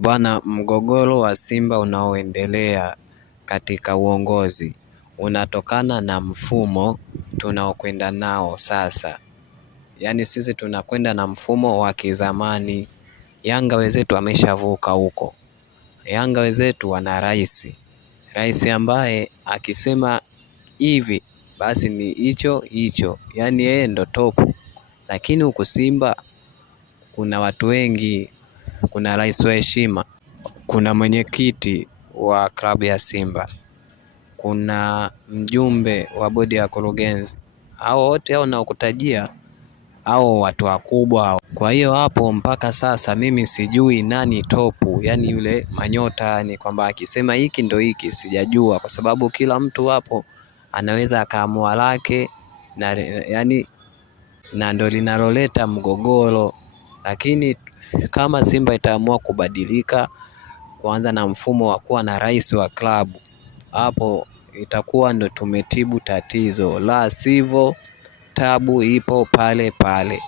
Bwana, mgogoro wa Simba unaoendelea katika uongozi unatokana na mfumo tunaokwenda nao sasa. Yaani sisi tunakwenda na mfumo wa kizamani. Yanga wenzetu wameshavuka huko. Yanga wenzetu wana rais ambaye akisema hivi basi ni hicho hicho, yaani yeye ndo top. Lakini huku Simba kuna watu wengi, kuna rais wa heshima, kuna mwenyekiti wa klabu ya Simba, kuna mjumbe wa bodi ya kurugenzi. Hao wote hao nakutajia hao watu wakubwa. Kwa hiyo hapo mpaka sasa mimi sijui nani topu, yani yule manyota, ni kwamba akisema hiki ndo hiki, sijajua kwa sababu kila mtu hapo anaweza akaamua lake na ndo linaloleta mgogoro. Lakini kama Simba itaamua kubadilika kuanza na mfumo wa kuwa na rais wa klabu, hapo itakuwa ndo tumetibu tatizo, la sivyo tabu ipo pale pale.